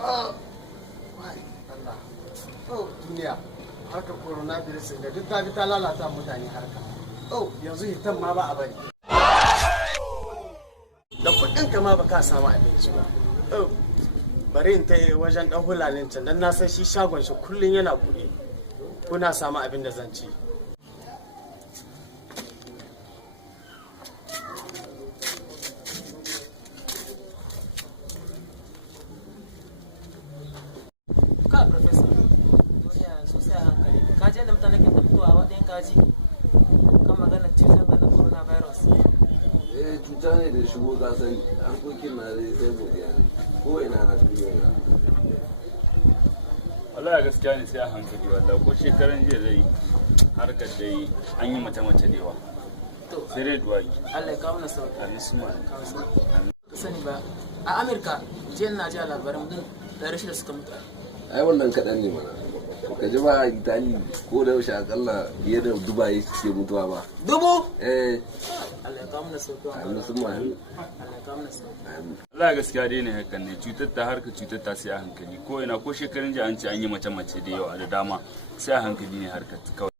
Allah. Oh, duniya. Haka coronavirus da duk ta lalata mutane haka. Oh, yanzu hitan ma ba a bari. Da kuɗin ka ma ba ka samu abinci ba. Oh, bari in tayi wajen ɗan hulanin can dan na san shi shagon shi kullun yana kuɗi. Kuna samu abin da zan ci. wallahi gaskiya ne sai a hankali wallahi ko shekaran jiya zai harkar dai an yi mace da yawa sai dai duwayi Allah ya kawo mana sauki amin su ma sani ba a Amerika jiya na ji labaran da rashin da suka mutu ai wannan kadan ne mana ka ji ba Itali ko da yaushe akalla fiye da Dubai suke mutuwa ba dubu Allah ya kawo mana sauki amin su ma Allah ya kawo mana sauki wallahi gaskiya dai ne hakan ne cutar ta sai a hankali ko ina ko shekarun jiya an ce an yi mace da yawa da dama sai a hankali ne harkar kawai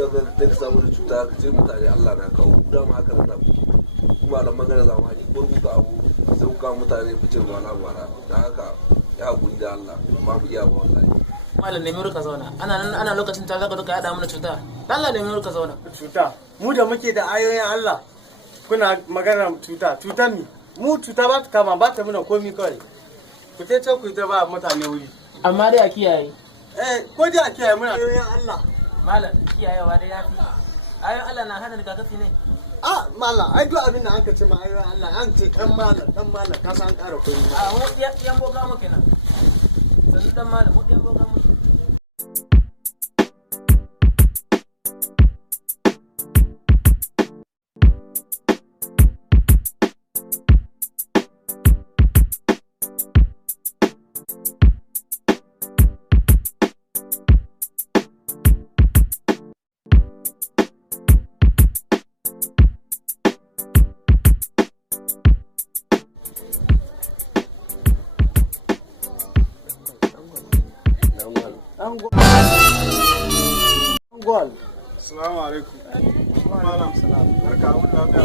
cuta sai mutane Allah na kawo da ma haka da kuma da magana zamani ko duka abu sai ka mutane fice mala da haka ya hakuri da Allah ba mu iya ba wallahi malam ne mai ka zauna ana lokacin ta zaka duka yada mana cuta Allah ne mai ka zauna Cuta. Mu da muke da ayoyin Allah. Kuna magana cuta mi? Mu cuta ba ta kama ba ta muna komi kawai. Ku te can ku ta ba mutane wuri. amma dai a kiyaye Ko da a kiyaye muna ayoyin Allah. malam kiyayewa dai yafi ayo Allah na hana rigakafi ne Malam, ai duk abin da aka ce ma ayoyin Allah an ce dan malam ka san ƙara komi. a mu yan boka mu kenan sannan dan malam mu yan boka mu Angol. Assalamu alaikum. Malam salam. Barka mun lafiya.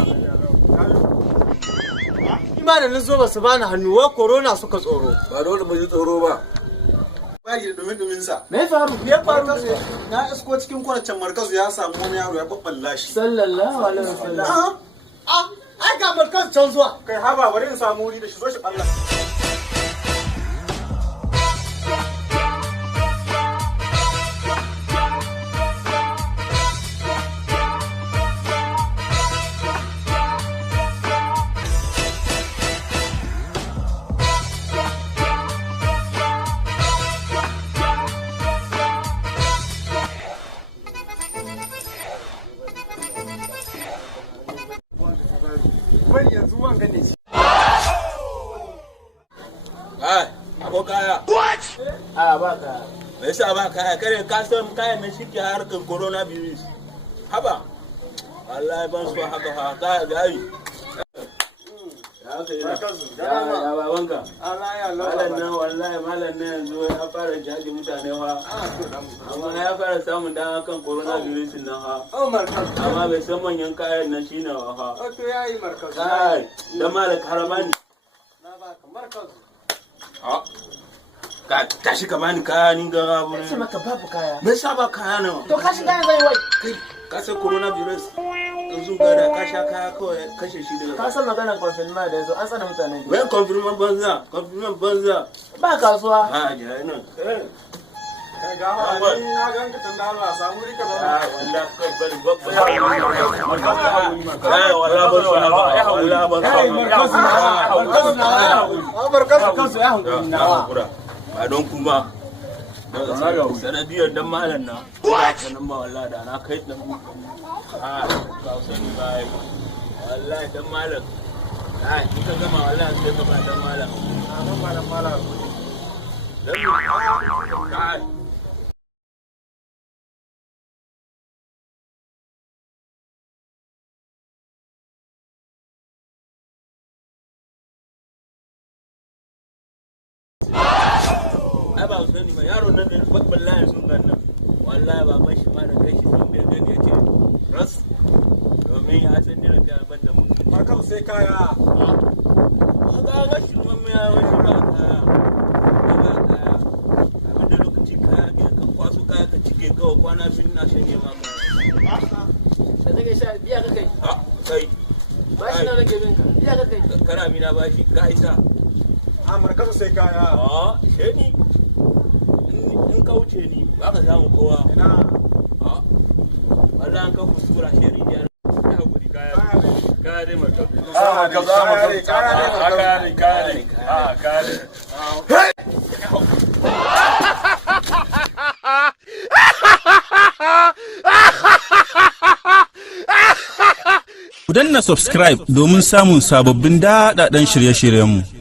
Imanin nan zo ba su bani hannu wa corona suka tsoro. ba dole mu ji tsoro ba Ba yi da dumin sa. me faru Ya faru na isko cikin kwancan markazu ya samu wani yaro ya babballa shi. sallallahu alaihi wasallam Ai ga markazu can zuwa. Kai haba bari in samu wuri da shi zo shi Allah. Wai yanzu wanga ne shi. ai ko kaya a ba ka me yasa ba kaya kare ka san kayan nan shike harkar coronavirus haba wallahi ban so haka fa kaya gari ya babanka Allah ya malam nan wallahi malam nan yanzu ya fara jage mutane fa amma ya fara samun dama kan coronavirus nan ha Oh markazu. amma bai san manyan kayan nan shine wa fa To yayi markazu. kai da malak harabani Na baka markazu. ka tashi ka bani kaya ni ga ce maka babu kaya me yasa ba kaya nan to ka shiga yanzu wai kai ka san coronavirus yanzu ga da ka sha kaya kawai kashe shi da ka san maganar confirma da yanzu an tsana mutane bayan confirman banza ba kasuwa a jaya nan Kai ga hawa ni na ganka can da Allah samu rika da wallahi ka bari babba ya wallahi Kai markazu nawa ya haƙuri. Markazu ya haƙuri nawa. a don kuma sanadiyar dan malam na sanan ma wallahi da na kai dan ka sani bai wallahi dan malam a kika gama wallahi sai ka ba dan malam dan ba su sani ba yaron nan da babban layin sun ganna wallahi baban shi ma da kai shi sun bai gani ya ce ras domin ya san da rage abin da mutum ba kawai sai kaya a ga shi mamma ya wani ba kaya abin da lokacin kaya ne ka kwaso kaya ka cike kawai kwana biyu na shanye ma kaya da take sha biya ka kai kai ba shi na rage binka biya ka kai kana mina ba shi ka isa amurka sai kaya sheni in ka wuce ni ba ka samu kowa ina wala an ka kuskura sheri ya hakuri kaya dai maka Ku danna subscribe domin samun sababbin daɗaɗɗen shirye-shiryenmu.